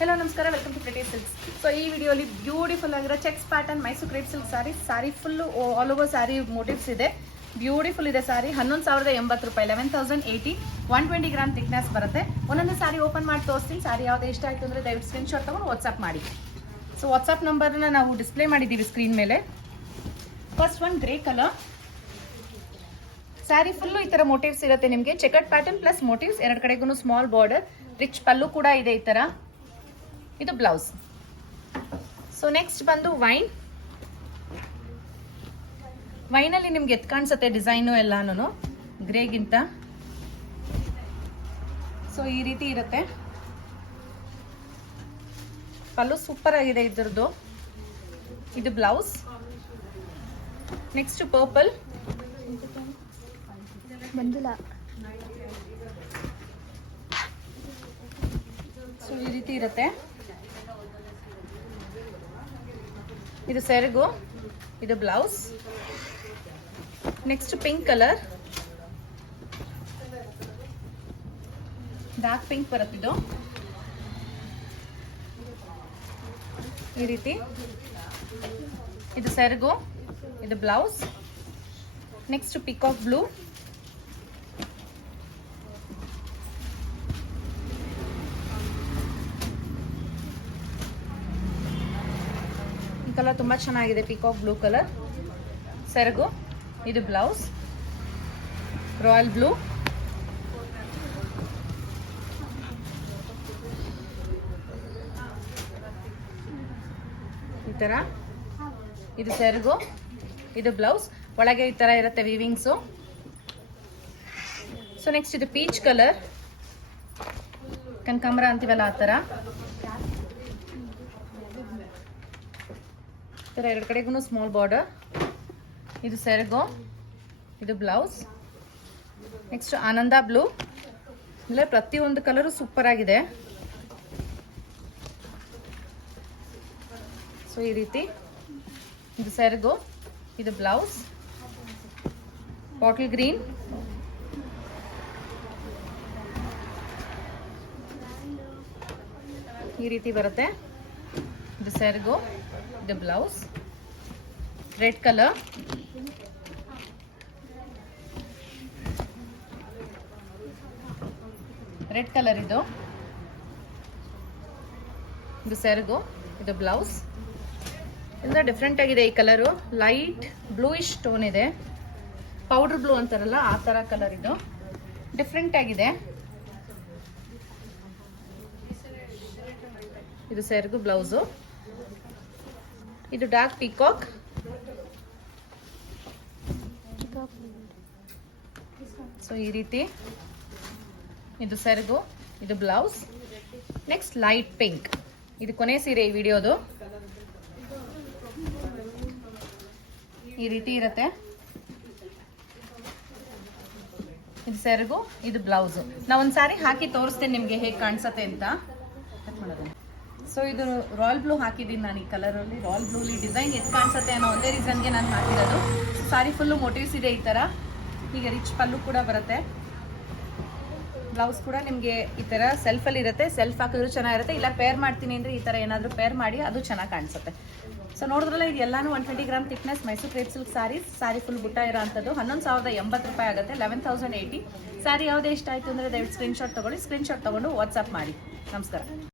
Hello ನಮಸ್ಕಾರ. Welcome to pretty silks so ಈ ವಿಡಿಯೋಲಿ ಬ್ಯೂಟಿಫುಲ್ ಆಗಿರೋ checks pattern Mysuru crepe silk sari sari full all over sari motifs ಇದೆ. Beautiful ಇದೆ ಸಾರಿ ಹನ್ನೊಂದು ಸಾವಿರದ ಎಂಬತ್ತು ರೂಪಾಯಿ eleven thousand eighty one twenty gram thickness ಬರುತ್ತೆ. ಒಂದೊಂದು ಸಾರಿ ಓಪನ್ ಮಾಡಿ ತೋರಿಸ್ತೀನಿ. ಸಾರಿ ಯಾವ್ದು ಇಷ್ಟ ಆಯ್ತು ಅಂದರೆ ದಯವಿಟ್ಟು ಸ್ಕ್ರೀನ್ಶಾಟ್ ತೊಗೊಂಡು ವಾಟ್ಸಪ್ ಮಾಡಿ. ಸೊ ವಾಟ್ಸಪ್ ನಂಬರ್ನ ನಾವು ಡಿಸ್ಪ್ಲೇ ಮಾಡಿದ್ದೀವಿ ಸ್ಕ್ರೀನ್ ಮೇಲೆ. First one grey colour sari full ಈ ಥರ ಮೋಟಿವ್ಸ್ ಇರುತ್ತೆ ನಿಮಗೆ. ಚೆಕಟ್ ಪ್ಯಾಟರ್ನ್ ಪ್ಲಸ್ ಮೋಟಿವ್ಸ್ ಎರಡು ಕಡೆಗೂ ಸ್ಮಾಲ್ ಬಾರ್ಡರ್ ರಿಚ್ ಪಲ್ಲು ಕೂಡ ಇದೆ ಈ ಥರ ಇದು ಬ್ಲೌಸ್ ಸೊ ನೆಕ್ಸ್ಟ್ ಬಂದು ವೈನ್ ವೈನಲ್ಲಿ ನಿಮ್ಗೆ ಎತ್ ಕಾಣಿಸುತ್ತೆ ಡಿಸೈನು ಎಲ್ಲಾನು ಗ್ರೇಗಿಂತ ಸೊ ಈ ರೀತಿ ಇರುತ್ತೆ. ಪಲ್ಲು ಸೂಪರ್ ಆಗಿದೆ ಇದ್ರದ್ದು. ಇದು ಬ್ಲೌಸ್ ನೆಕ್ಸ್ಟ್ ಪರ್ಪಲ್ ಸೊ ಈ ರೀತಿ ಇರುತ್ತೆ. ಇದು ಸೆರಗು, ಇದು blouse. Next pink colour dark pink ಬರುತ್ತಿದ್ದು ಈ ರೀತಿ. ಇದು ಸೆರಗು, ಇದು blouse. Next peacock blue colour ತುಂಬಾ ಚೆನ್ನಾಗಿದೆ ಪಿಕಾಕ್ ಬ್ಲೂ ಕಲರ್. ಸೆರಗು, ಇದು ಬ್ಲೌಸ್ ರಾಯಲ್ ಬ್ಲೂ ಈ ತರ. ಇದು ಸೆರಗು, ಇದು ಬ್ಲೌಸ್ ಒಳಗೆ ಈ ತರ ಇರುತ್ತೆ ವಿವಿಂಗ್ಸು ಸೊ ನೆಕ್ಸ್ಟ್ ಇದು ಪೀಚ್ ಕಲರ್. ಕನಕಾಂಬರ ಅಂತೀವಲ್ಲ ಆ ಥರ ಥರ ಎರಡು ಕಡೆಗೂ ಸ್ಮಾಲ್ ಬಾರ್ಡರ್ ಇದು ಸೆರಗೋ, ಇದು ಬ್ಲೌಸ್ ನೆಕ್ಸ್ಟ್ ಆನಂದ ಬ್ಲೂ ಅಂದರೆ ಪ್ರತಿಯೊಂದು ಕಲರು ಸೂಪರ್ ಆಗಿದೆ. ಸೊ ಈ ರೀತಿ. ಇದು ಸೆರಗು, ಇದು ಬ್ಲೌಸ್ ಬಾಟಲ್ ಗ್ರೀನ್ ಈ ರೀತಿ ಬರುತ್ತೆ. ಇದು sergo, the blouse red colour red colour ಇದು. ಇದು ಸೆರಗು ಇದು ಬ್ಲೌಸ್ ಎಲ್ಲ ಡಿಫ್ರೆಂಟ್ ಆಗಿದೆ ಈ ಕಲರು ಲೈಟ್ ಬ್ಲೂಯಿಶ್ ಟೋನ್ ಇದೆ. ಪೌಡರ್ ಬ್ಲೂ ಅಂತಾರಲ್ಲ ಆ ಥರ ಕಲರ್ ಇದು. ಡಿಫ್ರೆಂಟ್ ಆಗಿದೆ. ಇದು ಸೆರಗು ಬ್ಲೌಸು ಇದು ಡಾರ್ಕ್ ಪಿಕಾಕ್. ಸೊ ಈ ರೀತಿ. ಇದು ಸೆರಗು, ಇದು ಬ್ಲೌಸ್. ನೆಕ್ಸ್ಟ್ ಲೈಟ್ ಪಿಂಕ್ ಇದು ಕೊನೆ ಸೀರೆ ಈ ವಿಡಿಯೋದು. ಈ ರೀತಿ ಇರುತ್ತೆ. ಇದು ಸೆರಗು, ಇದು ಬ್ಲೌಸು. ನಾ ಒಂದು ಸಾರಿ ಹಾಕಿ ತೋರಿಸ್ತೇನೆ ನಿಮಗೆ ಹೇಗೆ ಕಾಣಿಸತ್ತೆ ಅಂತ. ಸೊ ಇದು ರಾಯಲ್ ಬ್ಲೂ ಹಾಕಿದ್ದೀನಿ ನಾನು ಈ ಕಲರಲ್ಲಿ ರಾಯಲ್ ಬ್ಲೂಲಿ ಡಿಸೈನ್ ಎತ್ ಕಾಣಿಸುತ್ತೆ ಅನ್ನೋ ಒಂದೇ ರೀಸನ್ಗೆ ನಾನು ಹಾಕಿರೋದು. ಸಾರಿ ಫುಲ್ಲು ಮೋಟಿವ್ಸ್ ಇದೆ ಈ ಥರ ಈಗ ರಿಚ್ ಪಲ್ಲು ಕೂಡ ಬರುತ್ತೆ. ಬ್ಲೌಸ್ ಕೂಡ ನಿಮಗೆ ಈ ಥರ ಸೆಲ್ಫಲ್ಲಿ ಇರುತ್ತೆ. ಸೆಲ್ಫ್ ಹಾಕಿದ್ರು ಚೆನ್ನಾಗಿರುತ್ತೆ. ಇಲ್ಲ ಪೇರ್ ಮಾಡ್ತೀನಿ ಅಂದರೆ ಈ ಥರ ಏನಾದರೂ ಪೇರ್ ಮಾಡಿ ಅದು ಚೆನ್ನಾಗಿ ಕಾಣಿಸುತ್ತೆ. ಸೊ ನೋಡಿದ್ರಲ್ಲ ಇದು ಎಲ್ಲಾನು one twenty gram thickness Mysuru crepe silk sari sari full ಬುಟ್ಟ ಇರೋ ಅಂಥದ್ದು ಹನ್ನೊಂದು ಸಾವಿರದ ಎಂಬತ್ತು ರೂಪಾಯಿ ಆಗುತ್ತೆ. ಲೆವೆನ್ ತೌಸಂಡ್ ಏಯ್ಟಿ ಸಾರಿ ಯಾವುದೇ ಇಷ್ಟ ಆಯಿತು ಅಂದರೆ ದಯವಿಟ್ಟು ಸ್ಕ್ರೀನ್ಶಾಟ್ ತೊಗೊಳ್ಳಿ. ಸ್ಕ್ರೀನ್ಶಾಟ್ ತೊಗೊಂಡು ವಾಟ್ಸಪ್ ಮಾಡಿ. ನಮಸ್ಕಾರ.